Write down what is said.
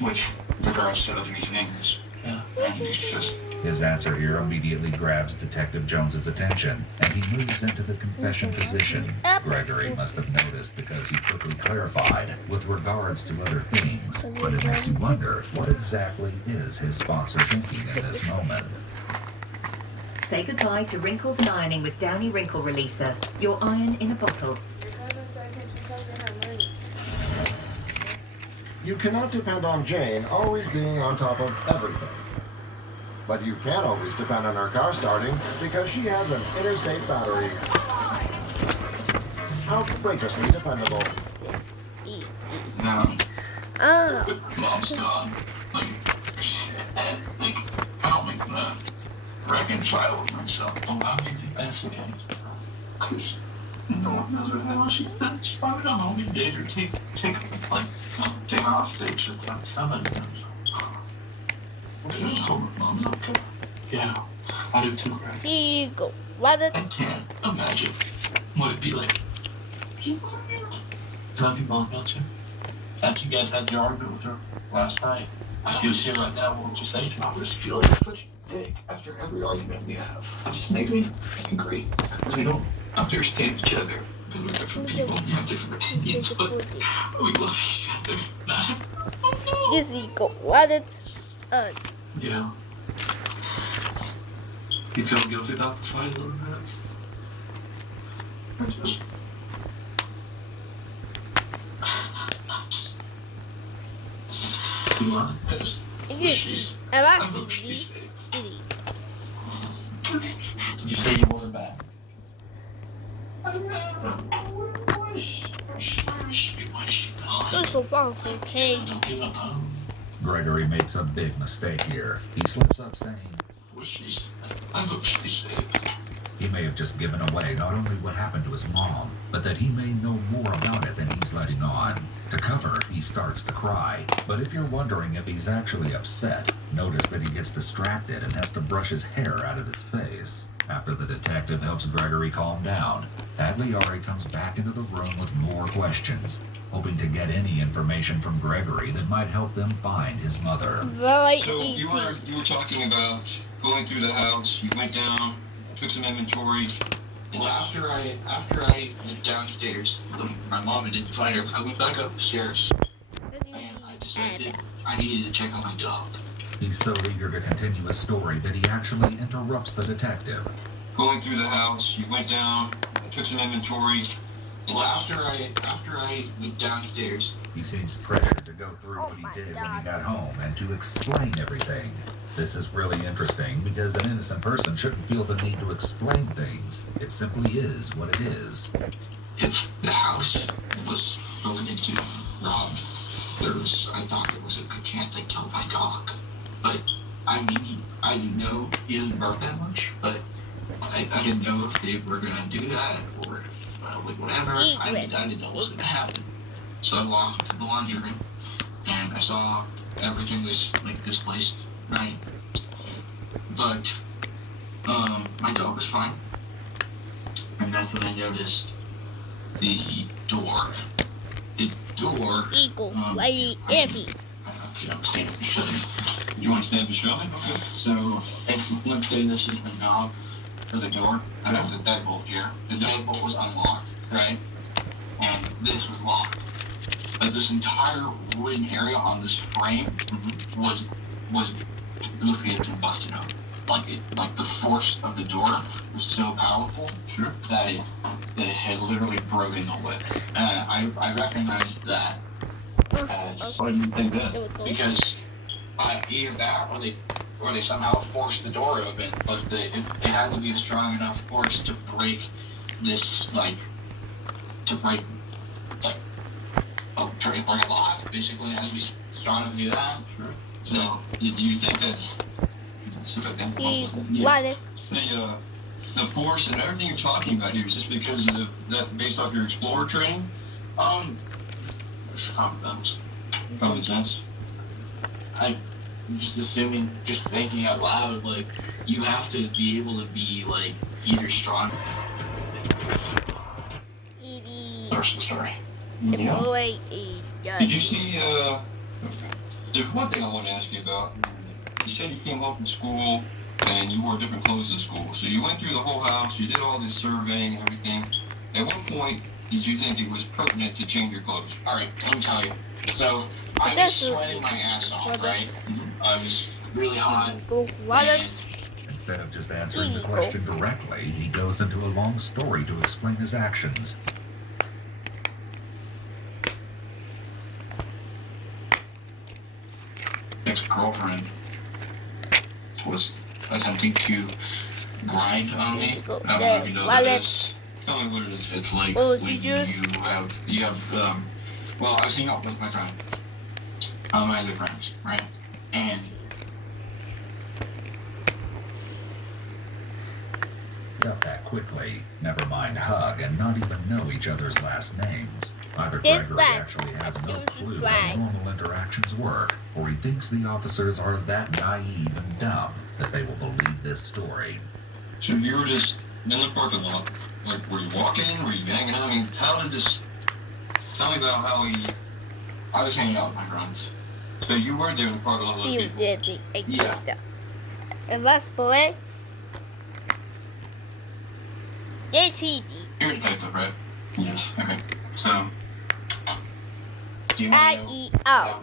With regards to other things. Yeah. And it's just... His answer here immediately grabs Detective Jones's attention, and he moves into the confession position. Gregory must have noticed because he quickly clarified with regards to other things, but it makes you wonder what exactly is his sponsor thinking in this moment. Say goodbye to wrinkles and ironing with Downy Wrinkle Releaser. Your iron in a bottle. You cannot depend on Jane always being on top of everything. But you can always depend on her car starting because she has an interstate battery. Outrageously dependable. No. Mom's gone. Like, I don't make the reconcile with myself. Allow me to investigate. Because no one knows where the hell she's been. She's probably gone home and did or take hostage with like some of them. Mom's okay. Yeah, I do too, right? Eagle. What is... I can't imagine what it'd be like. Love you, Mom, don't you? After you guys had your argument with her last night, if you was here right now, what would you say to me? I just feel like such a dick after every argument we have. It just makes me angry. Because we don't understand each other. Because we're different people and we have different opinions, but we love each other. Just Eagle. What is... Yeah. You feel guilty about the fight a little bit? It's just... You want this? About hope CD. she's safe. CD. You say you want her back? Also, okay. Don't give up hope. Gregory makes a big mistake here. He slips up saying I hope she's safe. he may have just given away not only what happened to his mom, but that he may know more about it than he's letting on. To cover, he starts to cry. But if you're wondering if he's actually upset, notice that he gets distracted and has to brush his hair out of his face. After the detective helps Gregory calm down, Pagliari comes back into the room with more questions, hoping to get any information from Gregory that might help them find his mother. Very So easy. you were talking about going through the house. You went down, took some inventories. Well, after I went downstairs, my mom didn't find her. I went back up the stairs, and I decided I needed to check on my dog. He's so eager to continue his story that he actually interrupts the detective. Going through the house, you went down, took some inventories. Well, after I went downstairs. He seems pressured to go through what he did when he got home and to explain everything. This is really interesting because an innocent person shouldn't feel the need to explain things. It simply is what it is. If the house was broken into, robbed, I thought there was a good chance they killed my dog. But, I mean, I didn't know he didn't burn that much, but I didn't know if they were gonna do that, or, like, whatever. I didn't know what was gonna happen. So I walked into the laundry room, and I saw everything was, like, displaced, right? But, my dog was fine. And that's when I noticed the door. The door... Eagle. Lady earpiece. You want to stand and show me? Okay. So, let's say this is the knob for the door. And there's a deadbolt here. The deadbolt was unlocked, right? And this was locked. Like this entire wooden area on this frame was looking at it busted out. Like the force of the door was so powerful that it had literally broken the lid. And I recognized that as why do you think that? Because either that or they somehow forced the door open, but it had to be a strong enough force to break this try to bring it lock. Basically, it has to be strong enough to do that. Sure. So, do you think that's... What is... The force and everything you're talking about here, is just because of that based off your explorer training? Common sense. Common sense. I'm just assuming, just thinking out loud, like, you have to be able to be, like, either strong... Personal story. Yeah. Boy, Did you see, there's one thing I want to ask you about. You said you came home from school and you wore different clothes to school. So you went through the whole house, you did all this surveying and everything. At what point did you think it was pertinent to change your clothes? Alright, let me tell you. So, I was sweating my ass off, right? I was really hot. Instead of just answering the question directly, he goes into a long story to explain his actions. Ex-girlfriend was attempting to grind on me. I don't know if you know what that is. Tell me what it is. It's like when you have, well, I was hanging out with my friend, my other friends, right? And Got that quickly. Never mind hug and not even know each other's last names. Either Gregory actually has no clue how normal interactions work, or he thinks the officers are that naive and dumb that they will believe this story. so you were just in the parking lot. Like, were you walking? Were you hanging out? I mean, how did this... Tell me about how I was hanging out with my friends. So you were there in the parking lot with other people. You're the type of, right? Yes. Okay. So... Do you want to know...